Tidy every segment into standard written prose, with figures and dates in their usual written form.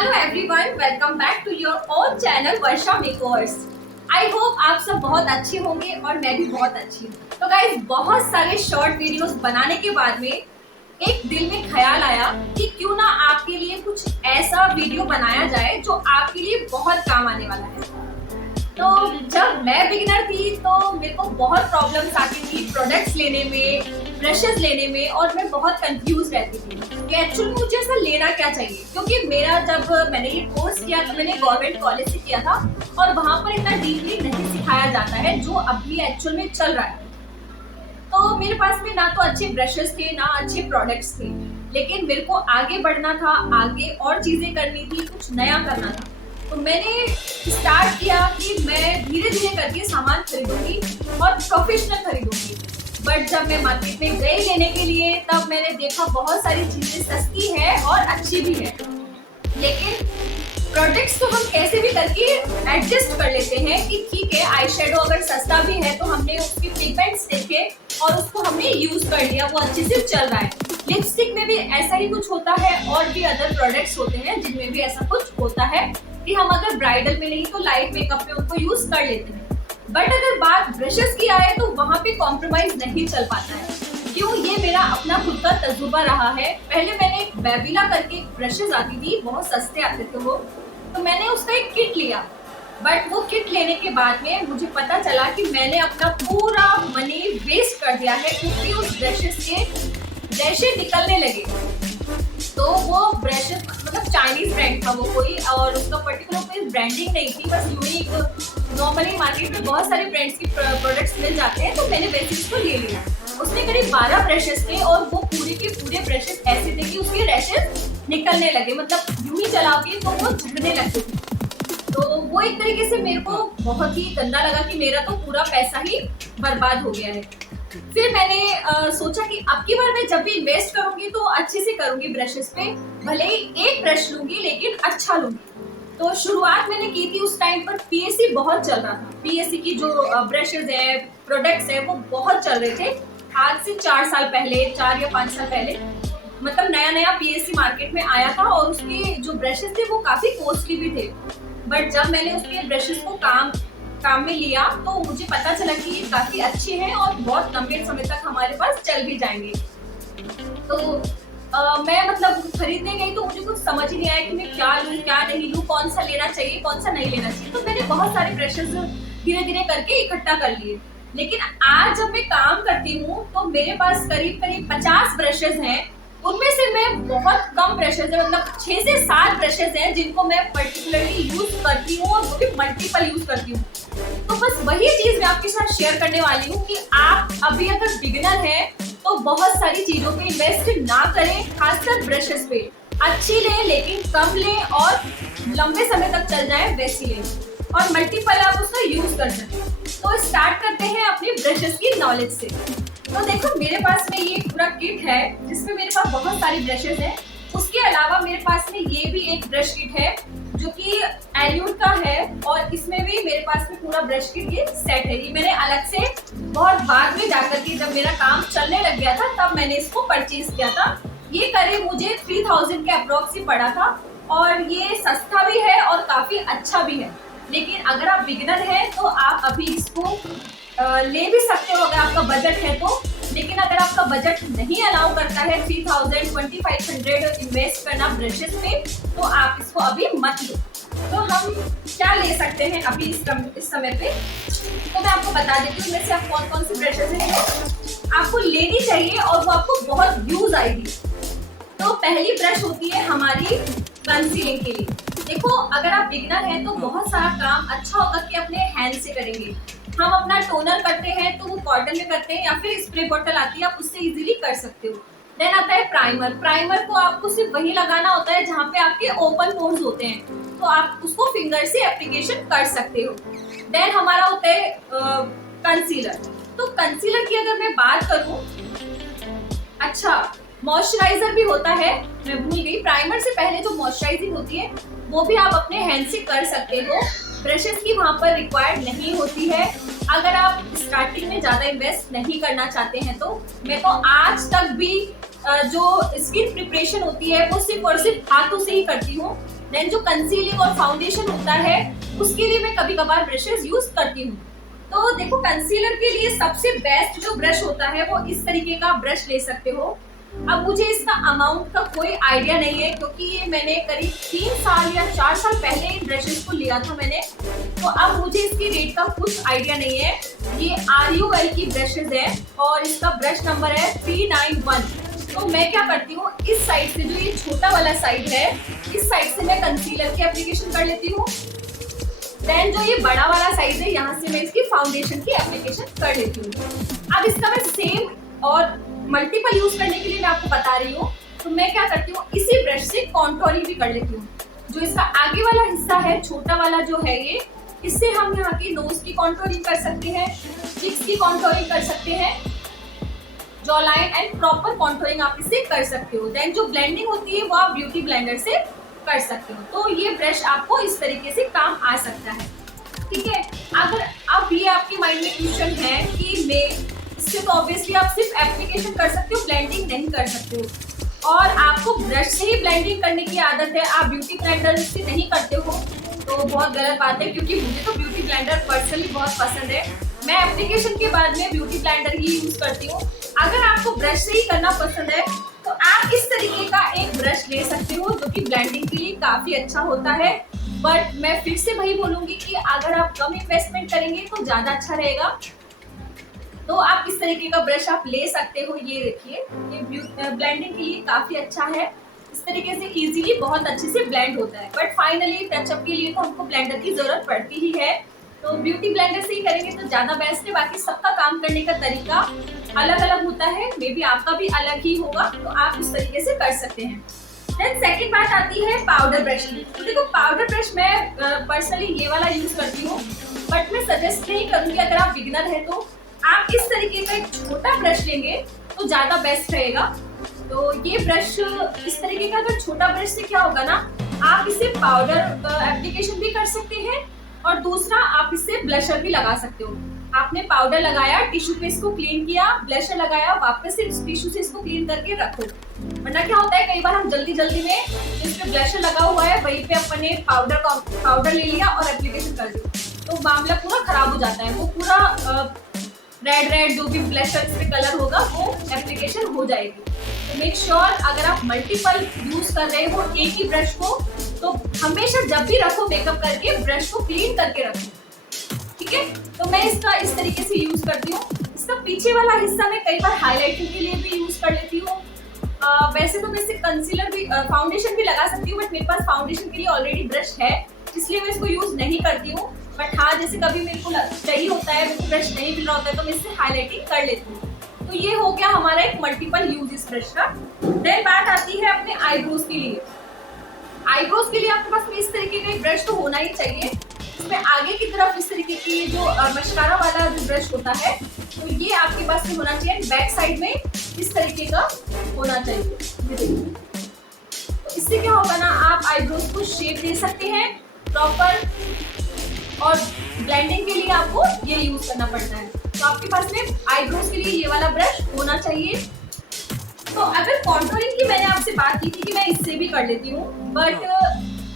Hello everyone, welcome back to your own channel Varsha makeovers. I hope आप सब बहुत अच्छे होंगे और मैं भी बहुत अच्छी हूँ। तो गाइस, बहुत सारे शॉर्ट वीडियोस बनाने के बाद में एक दिल में ख्याल आया कि क्यों ना आपके लिए कुछ ऐसा वीडियो बनाया जाए जो आपके लिए बहुत काम आने वाला है। तो जब मैं बिगिनर थी तो मेरे को बहुत प्रॉब्लम्स आती थी प्रोडक्ट्स लेने में, ब्रशेस लेने में, और मैं बहुत कंफ्यूज रहती थी कि एक्चुअली मुझे ऐसा लेना क्या चाहिए। क्योंकि मेरा जब मैंने ये कोर्स किया तो मैंने गवर्नमेंट कॉलेज से किया था और वहाँ पर इतना डीपली नहीं सिखाया जाता है जो अभी एक्चुअल में चल रहा है। तो मेरे पास में ना तो अच्छे ब्रशेस थे ना अच्छे प्रोडक्ट्स थे, लेकिन मेरे को आगे बढ़ना था, आगे और चीजें करनी थी, कुछ नया करना था। तो मैंने स्टार्ट किया कि मैं धीरे धीरे करके सामान खरीदूंगी और प्रोफेशनल खरीदूंगी। बट जब मैं मार्केट में गई लेने के लिए तब मैंने देखा बहुत सारी चीजें सस्ती है और अच्छी भी है, लेकिन प्रोडक्ट्स तो हम कैसे भी करके एडजस्ट कर लेते हैं कि ठीक है, आई शेडो अगर सस्ता भी है तो हमने उसके पिगमेंट्स देखे और उसको हमने यूज कर लिया, वो अच्छे से चल रहा है। लिपस्टिक में भी ऐसा ही कुछ होता है और भी अदर प्रोडक्ट्स होते हैं जिनमें भी ऐसा कुछ होता है कि हम अगर ब्राइडल में नहीं तो लाइट मेकअप में उनको यूज कर लेते हैं। बट अगर बात ब्रशेस की आए तो वहाँ पे कॉम्प्रोमाइज नहीं चल पाता है। क्यों? ये मेरा अपना खुद का तजुर्बा रहा है। पहले मैंने बेबिला करके ब्रशेस आती थी, बहुत सस्ते आते थे वो, तो मैंने उसका एक किट लिया। बट वो किट लेने के बाद में मुझे पता चला कि मैंने अपना पूरा मनी वेस्ट कर दिया है, क्योंकि उस ब्रशेस के रेशे निकलने लगे। तो वो ब्रशेस मतलब चाइनीज ब्रांड था वो कोई, और उसका पर्टिकुलर कोई ब्रांडिंग नहीं थी, बस यूनिक। नॉर्मली मार्केट में बहुत सारे ब्रांड्स के प्रोडक्ट्स मिल जाते हैं, तो मैंने वैसे इसको ले लिया। उसमें करीब 12 ब्रशेस थे और वो पूरे के पूरे ब्रशेस ऐसे थे कि उसके रैशेस निकलने लगे, मतलब यूं ही चलाओगे तो वो झड़ने लगते थे। तो वो एक तरीके से मेरे को बहुत ही गंदा लगा कि मेरा तो पूरा पैसा ही बर्बाद हो गया है। फिर मैंने सोचा कि अब की बार मैं जब भी इन्वेस्ट करूंगी तो अच्छे से करूंगी ब्रशेस पे, भले ही एक ब्रश लूंगी लेकिन अच्छा लूंगी। तो शुरुआत मैंने की थी उस टाइम पर पीएससी बहुत चल रहा था। पीएससी की जो ब्रशेस है, प्रोडक्ट्स है, वो बहुत चल रहे थे। आज से 4 साल पहले, 4 या 5 साल पहले, मतलब नया नया पीएससी मार्केट में आया था और उसके जो ब्रशेस थे वो काफी कॉस्टली भी थे। बट जब मैंने उसके ब्रशेस को काम में लिया तो मुझे पता चला कि ये काफी अच्छे हैं और बहुत लंबे समय तक हमारे पास चल भी जाएंगे। तो मैं मतलब खरीदने गई तो मुझे कुछ समझ ही नहीं आया कि मैं क्या लूँ क्या नहीं लूँ, कौन सा लेना चाहिए कौन सा नहीं लेना चाहिए। तो मैंने बहुत सारे ब्रशेस धीरे धीरे करके इकट्ठा कर लिए। लेकिन आज जब मैं काम करती हूँ तो मेरे पास करीब करीब 50 ब्रशेस हैं। उनमें से मैं बहुत कम ब्रशेस है, मतलब 6 से 7 ब्रशेस हैं जिनको मैं पर्टिकुलरली यूज करती हूँ और वो भी मल्टीपल यूज करती हूँ। तो बस वही चीज मैं आपके साथ शेयर करने वाली हूँ कि आप अभी अगर बिगिनर हैं तो बहुत सारी चीजों पे इन्वेस्ट ना करें, खासकर ब्रशेस पे। अच्छी लें लेकिन कम लें और लंबे समय तक चल जाए वैसी लें, और मल्टीपल आप उसका यूज कर सकें। तो स्टार्ट करते हैं अपनी ब्रशेस की नॉलेज से। तो देखो, मेरे पास में ये पूरा किट है जिसमें मेरे पास बहुत सारी ब्रशेस हैं। उसके अलावा मेरे पास में ये भी एक ब्रश किट है जो कि एल्यूट का है, और इसमें भी मेरे पास में पूरा ब्रश किट ये सेट है। ये मैंने अलग से बहुत बाद में जाकर के, जब मेरा काम चलने लग गया था तब मैंने इसको परचेज किया था। ये करीब मुझे 3000 के अप्रोक्स ही पड़ा था, और ये सस्ता भी है और काफी अच्छा भी है। लेकिन अगर आप बिगिनर हैं तो आप अभी इसको ले भी सकते हो अगर आपका बजट है तो। लेकिन अगर आपका बजट नहीं अलाउ करता है 3000 2500 इन्वेस्ट करना ब्रशेस पे, तो आप इसको अभी मत लो। तो हम क्या ले सकते हैं अभी इस समय पे, तो मैं आपको बता देती हूँ इनमें से आप कौन कौन सी ब्रशेस हैं जो आपको लेनी चाहिए और वो आपको बहुत यूज आएगी। तो पहली ब्रश होती है हमारी कंसीलिंग के लिए। देखो, अगर आप बिगिनर हैं तो बहुत सारा काम अच्छा होगा कि अपने हैंड से करेंगे। हम अपना टोनर करते हैं तो वो कॉटन में करते हैं या फिर स्प्रे बॉटल आती है, आप उससे इजीली कर सकते हो। देन आता है प्राइमर। प्राइमर को आपको सिर्फ वही लगाना होता है जहाँ पे आपके ओपन पोर्स होते हैं, तो आप उसको फिंगर से एप्लीकेशन कर सकते हो। देन हमारा होता है कंसीलर। तो कंसीलर की अगर मैं बात करूँ, अच्छा मॉइस्चराइजर भी होता है, मैं भूल गई। प्राइमर से पहले जो मॉइस्चराइजिंग होती है वो भी आप अपने हैंड से कर सकते हो। ब्रशेस की वहाँ पर रिक्वायर्ड नहीं होती है अगर आप स्टार्टिंग में ज़्यादा इन्वेस्ट नहीं करना चाहते हैं। तो मैं तो आज तक भी जो स्किन प्रिपरेशन होती है वो सिर्फ और सिर्फ हाथों से ही करती हूँ। देन जो कंसीलिंग और फाउंडेशन होता है उसके लिए मैं कभी कभार ब्रशेस यूज करती हूँ। तो देखो कंसीलर के लिए सबसे बेस्ट जो ब्रश होता है वो इस तरीके का ब्रश ले सकते हो। अब मुझे इसका अमाउंट का कोई आइडिया नहीं है क्योंकि ये मैंने करीब 3 साल या 4 साल पहले इन ब्रशेस को लिया था मैंने, तो अब मुझे इसकी रेट का कुछ आइडिया नहीं है। ये RUL की ब्रशेस है और इसका ब्रश नंबर है 391। तो मैं क्या करती हूँ, इस साइड से जो ये छोटा वाला साइड है इस साइड से मैं कंसीलर की एप्लीकेशन कर लेती हूँ। देन जो ये बड़ा वाला साइज है यहाँ से मैं इसकी फाउंडेशन की एप्लीकेशन कर लेती हूँ। अब इसका मैं सेम और मल्टीपल यूज करने के लिए मैं आपको बता रही हूँ, तो मैं क्या करती हूँ इसी ब्रश से कॉन्टोरिंग भी कर लेती हूँ। जो इसका आगे वाला हिस्सा है छोटा वाला जो है ये, इससे हम यहाँ की नोज की कॉन्टोरिंग कर सकते हैं, चिक्स की कॉन्टोरिंग कर सकते हैं, jaw line and proper contouring आप इससे कर सकते हो। देन जो ब्लेंडिंग होती है वो आप ब्यूटी ब्लेंडर से कर सकते हो। तो ये ब्रश आपको इस तरीके से काम आ सकता है, ठीक है। अगर अब ये आपके माइंड में क्वेश्चन है कि मैं इससे तो ऑब्वियसली आप सिर्फ एप्लीकेशन कर सकते हो, ब्लेंडिंग नहीं कर सकते हो, और आपको ब्रश से ही ब्लेंडिंग करने की आदत है, आप ब्यूटी ब्लेंडर से नहीं करते हो, तो बहुत गलत बात है क्योंकि मुझे तो ब्यूटी ब्लेंडर पर्सनली बहुत पसंद है। मैं एप्लीकेशन के बाद में ब्यूटी ब्लेंडर ही यूज करती हूँ। अगर आपको ब्रश से ही करना पसंद है तो आप इस तरीके का एक ब्रश ले सकते हो जो कि ब्लेंडिंग के लिए काफी अच्छा होता है। बट मैं फिर से वही बोलूंगी कि अगर आप कम इन्वेस्टमेंट करेंगे तो ज्यादा अच्छा रहेगा। तो आप इस तरीके का ब्रश आप ले सकते हो। ये देखिए, ये ब्लेंडिंग के लिए काफी अच्छा है, इस तरीके से इजीली बहुत अच्छे से ब्लेंड होता है। बट फाइनली टचअप के लिए तो हमको ब्लेंडर की जरूरत पड़ती ही है, तो ब्यूटी ब्लेंडर से ही करेंगे तो ज्यादा बेस्ट है। बाकी सबका काम करने का तरीका अलग अलग होता है, मे बी आपका भी अलग ही होगा, तो आप उस तरीके से कर सकते हैं। देन सेकंड बात आती है पाउडर ब्रश की। तो देखो पाउडर ब्रश मैं पर्सनली ये वाला यूज करती हूँ, बट मैं सजेस्ट नहीं करूँगी अगर आप बिगिनर है तो आप इस तरीके का एक छोटा ब्रश लेंगे तो ज्यादा बेस्ट रहेगा। तो ये ब्रश इस तरीके का अगर छोटा ब्रश से क्या होगा ना, आप इसे पाउडर एप्लीकेशन भी कर सकते हैं और दूसरा आप इससे ब्लशर भी लगा सकते हो। आपने पाउडर लगाया, टिश्यू पे इसको क्लीन किया, ब्लशर लगाया, वापस से टिश्यू से इसको क्लीन करके रखो। वरना क्या होता है कई बार हम जल्दी जल्दी में जिस पे ब्लशर लगा हुआ है वहीं पे अपने पाउडर ले लिया और एप्लीकेशन कर दी, तो मामला पूरा खराब हो जाता है। वो पूरा रेड जो भी ब्लशर पे कलर होगा वो एप्लीकेशन हो जाएगी। तो मेक श्योर अगर आप मल्टीपल यूज कर रहे हो एक ही ब्रश को, तो हमेशा जब भी रखो मेकअप करके ब्रश को क्लीन करके रखो, ठीक है। तो मैं इसका इस तरीके से यूज करती हूँ। इसका पीछे वाला हिस्सा मैं कई बार हाईलाइटिंग के लिए भी यूज कर लेती हूँ। वैसे तो मैं इससे कंसीलर भी फाउंडेशन भी लगा सकती हूँ, बट मेरे पास फाउंडेशन के लिए ऑलरेडी ब्रश है इसलिए मैं इसको यूज नहीं करती हूँ। बट हाँ, जैसे कभी मेरे को चाहिए होता है, मेरे को ब्रश नहीं मिल रहा होता है, तो मैं इससे हाईलाइटिंग कर लेती हूँ। तो ये हो गया हमारा एक मल्टीपल यूज इस ब्रश का। देन बात आती है अपने आईब्रोज के लिए। आईब्रोज के लिए आपके पास में इस तरीके का एक ब्रश तो होना ही चाहिए। इसमें आगे की तरफ इस तरीके की जो मस्कारा वाला जो ब्रश होता है, तो ये आपके पास में होना चाहिए। बैक साइड में इस तरीके का होना चाहिए, ये देखिए। तो इससे क्या होगा ना, आप आईब्रोज को शेप दे सकते हैं प्रॉपर, और ब्लेंडिंग के लिए आपको ये यूज करना पड़ता है। तो आपके पास में आईब्रोज के लिए ये वाला ब्रश होना चाहिए। तो अगर कॉन्टोरिंग की मैंने आपसे बात की थी कि मैं इससे भी कर लेती हूँ, बट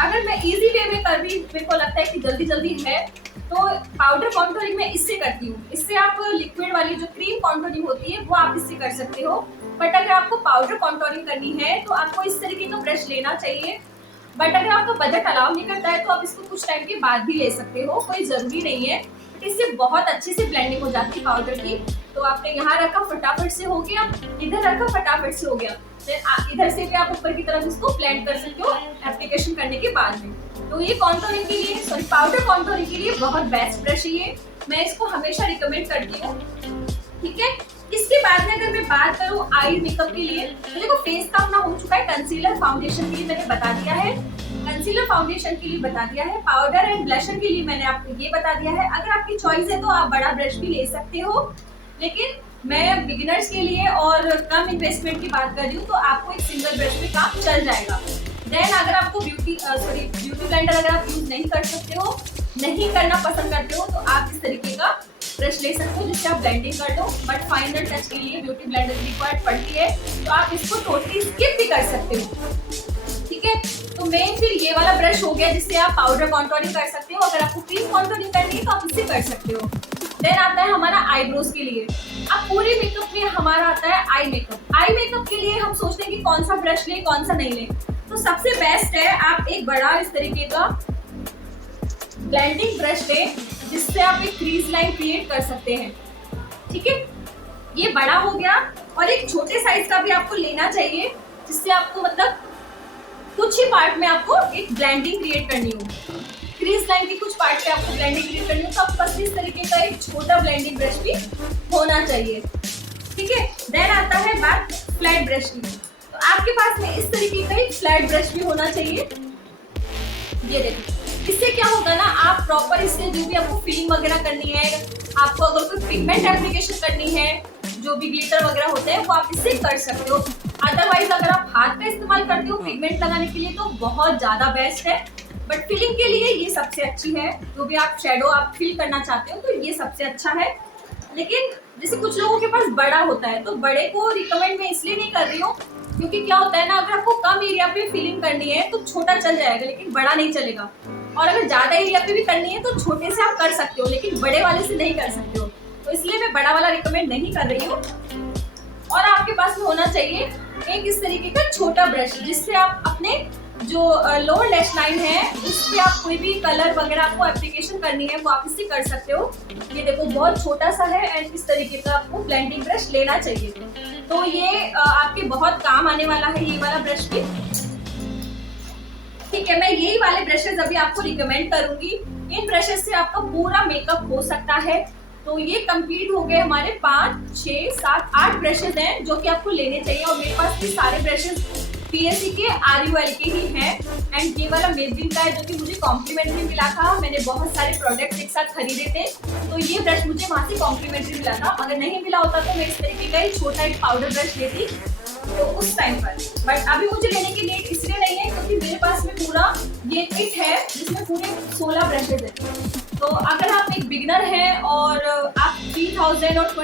अगर मैं इजी वे में कर रही, मेरे को लगता है कि जल्दी जल्दी है, तो पाउडर कॉन्टोरिंग मैं इससे करती हूँ। इससे आप लिक्विड वाली जो क्रीम कॉन्टोरिंग होती है वो आप इससे कर सकते हो। बट अगर आपको पाउडर कॉन्टोरिंग करनी है तो आपको इस तरीके का ब्रश लेना चाहिए। बट अगर आपका बजट अलाउ नहीं करता है तो आप इसको कुछ टाइम के बाद भी ले सकते हो, कोई जरूरी नहीं है। बट इससे बहुत अच्छे से ब्लेंडिंग हो जाती है पाउडर की। तो आपने यहाँ रखा फटाफट से हो गया, इधर रखा फटाफट से हो गया, इधर से भी आप ऊपर की तरफ इसको ब्लेंड कर सकते हो एप्लीकेशन करने के बाद में। तो ये कॉन्टोरिंग के लिए, सॉरी पाउडर कॉन्टोरिंग के लिए बहुत बेस्ट ब्रश है ये, मैं इसको हमेशा रिकमेंड करती हूँ, ठीक है। इसके बाद में अगर मैं बात करूँ आई मेकअप के लिए, तो देखो फेस का अपना हो चुका है। कंसीलर फाउंडेशन के लिए मैंने बता दिया है, कंसीलर फाउंडेशन के लिए बता दिया है, पाउडर एंड ब्लशर के लिए मैंने आपको ये बता दिया है। अगर आपकी चॉइस है तो आप बड़ा ब्रश भी ले सकते हो, लेकिन मैं बिगिनर्स के लिए और कम इन्वेस्टमेंट की बात कर रही हूँ, तो आपको एक सिंगल ब्रश में काम चल जाएगा। देन अगर आपको ब्यूटी ब्लेंडर अगर आप यूज नहीं कर सकते हो, नहीं करना पसंद करते हो, तो आप इस तरीके का ब्रश ले सकते हो जिससे आप ब्लेंडिंग कर लो। बट फाइनल टच के लिए ब्यूटी ब्लेंडर की रिक्वायर्ड पड़ती है, तो आप इसको टोटली स्किप भी कर सकते हो, ठीक है। तो मैं फिर ये वाला ब्रश ब्रश हो गया जिससे आप पाउडर कॉन्टोरिंग कर सकते हो। अगर आपको क्रीम कॉन्टोरिंग करनी है तो आप इससे कर सकते हो। देन आता है हमारा आईब्रोज के लिए। अब पूरे मेकअप में हमारा आता है आई मेकअप। आई मेकअप के लिए हम सोचते हैं कि कौन सा ब्रश लें कौन सा नहीं लें, तो सबसे बेस्ट है आप एक बड़ा इस तरीके का ब्लेंडिंग ब्रश लें जिससे आप एक क्रीज लाइन क्रिएट कर सकते हैं। ठीक है, ये बड़ा हो गया। और एक छोटे साइज का भी आपको लेना चाहिए जिससे आपको मतलब कुछ ही पार्ट में आपको एक ब्लेंडिंग क्रिएट करनी हो, क्रीज लाइन की कुछ पार्ट पे आपको ब्लेंडिंग क्रिएट करनी हो, तो आपके पास इस तरीके का एक छोटा ब्लेंडिंग ब्रश भी होना चाहिए। ठीक है, देन आता है बात फ्लैट ब्रश की। तो आपके पास में इस तरीके का एक फ्लैट ब्रश भी होना चाहिए। ये देखो, इससे क्या होगा ना, आप प्रॉपर इससे जो भी आपको फिलिंग वगैरह करनी है, आपको अगर कोई पिगमेंट एप्लीकेशन करनी है, जो भी ग्लिटर वगैरह होते हैं वो आप इससे कर सकते हो। अदरवाइज अगर आप हाथ का इस्तेमाल करते हो पिगमेंट लगाने के लिए तो बहुत ज्यादा बेस्ट है, बट फिलिंग के लिए ये सबसे अच्छी है। जो भी आप शेडो आप फिल करना चाहते हो तो ये सबसे अच्छा है। लेकिन जैसे कुछ लोगों के पास बड़ा होता है तो बड़े को रिकमेंड मैं इसलिए नहीं कर रही हूँ क्योंकि क्या होता है ना, अगर आपको कम एरिया पे फिलिंग करनी है तो छोटा चल जाएगा लेकिन बड़ा नहीं चलेगा, और अगर ज्यादा एरिया पे भी करनी है तो छोटे से आप कर सकते हो लेकिन बड़े वाले से नहीं कर सकते हो। तो इसलिए मैं बड़ा वाला रिकमेंड नहीं कर रही हूँ। और आपके पास में होना चाहिए एक इस तरीके का छोटा ब्रश जिससे आप अपने जो लोअर लैश लाइन है उस पे आप कोई भी कलर वगैरह आपको एप्लीकेशन करनी है वो आप इससे कर सकते हो। ये देखो बहुत छोटा सा है एंड इस तरीके का आपको ब्लेंडिंग ब्रश लेना चाहिए। तो ये आपके बहुत काम आने वाला है ये वाला ब्रश भी। ठीक है, मैं यही वाले ब्रशेस अभी आपको रिकमेंड करूंगी। इन ब्रशेस से आपका पूरा मेकअप हो सकता है। तो ये कंप्लीट हो गए हमारे 5, 6, 7, 8 ब्रशेस हैं जो कि आपको लेने चाहिए। और मेरे पास ये सारे ब्रशेस पीएससी के RUL के ही हैं। एंड ये वाला मेबलिन का है जो कि मुझे कॉम्प्लीमेंट्री मिला था। मैंने बहुत सारे प्रोडक्ट्स एक साथ खरीदे थे तो ये ब्रश मुझे वहाँ से कॉम्प्लीमेंट्री मिला था। अगर नहीं मिला होता तो मैं इस तरीके का एक छोटा एक पाउडर ब्रश लेती तो उस टाइम पर, बट अभी मुझे लेने की नीड इसलिए नहीं है क्योंकि मेरे पास में पूरा ये किट है जिसमें पूरे 16 ब्रशेज हैं। तो अगर आप एक बिगिनर हैं और आप 3000 और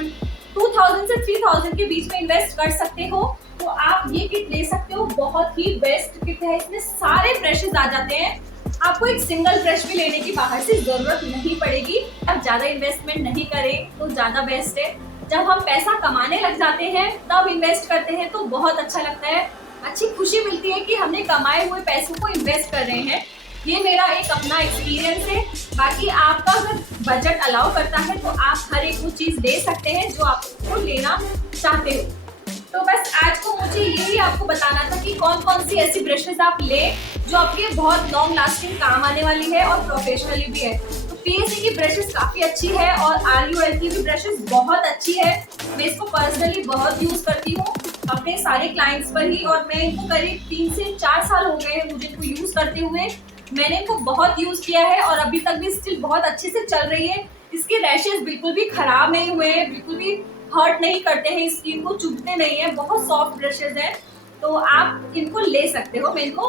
2000 से 3000 के बीच में इन्वेस्ट कर सकते हो तो आप ये किट ले सकते हो। बहुत ही बेस्ट किट है, इसमें सारे ब्रशेज आ जाते हैं। आपको एक सिंगल ब्रश भी लेने की बाहर से जरूरत नहीं पड़ेगी। आप ज्यादा इन्वेस्टमेंट नहीं करें तो ज्यादा बेस्ट है। जब हम पैसा कमाने लग जाते हैं तब इन्वेस्ट करते हैं तो बहुत अच्छा लगता है, अच्छी खुशी मिलती है कि हमने कमाए हुए पैसों को इन्वेस्ट कर रहे हैं। ये मेरा एक अपना एक्सपीरियंस है। बाकी आपका अगर बजट अलाउ करता है तो आप हर एक वो चीज़ ले सकते हैं जो आपको लेना चाहते हो। तो बस आज को मुझे यही आपको बताना था कि कौन कौन सी ऐसी ब्रशेस आप ले जो आपके बहुत लॉन्ग लास्टिंग काम आने वाली है और प्रोफेशनली भी है। तो पीएससी की ब्रशेस काफ़ी अच्छी है और RUL की भी ब्रशेस बहुत अच्छी है। मैं इसको पर्सनली बहुत यूज़ करती हूँ अपने सारे क्लाइंट्स पर ही, और मैं इनको करीब 3 से 4 साल हो गए हैं मुझे इनको यूज़ करते हुए। मैंने इनको बहुत यूज़ किया है और अभी तक भी स्टिल बहुत अच्छे से चल रही है। इसके रैशेस बिल्कुल भी खराब नहीं हुए हैं, बिल्कुल भी हर्ट नहीं करते हैं, स्किन को चुभते नहीं है, बहुत सॉफ्ट ब्रशेज हैं। तो आप इनको ले सकते हो। मैं इनको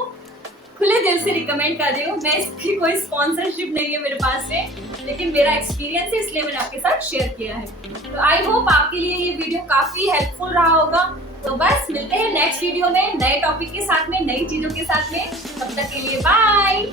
खुले दिल से रिकमेंड कर रही हूँ। मैं इसकी कोई स्पॉन्सरशिप नहीं है मेरे पास से, लेकिन मेरा एक्सपीरियंस है इसलिए मैंने आपके साथ शेयर किया है। तो आई होप आपके लिए ये वीडियो काफ़ी हेल्पफुल रहा होगा। तो बस मिलते हैं नेक्स्ट वीडियो में नए टॉपिक के साथ में, नई चीज़ों के साथ में। तब तक के लिए बाय।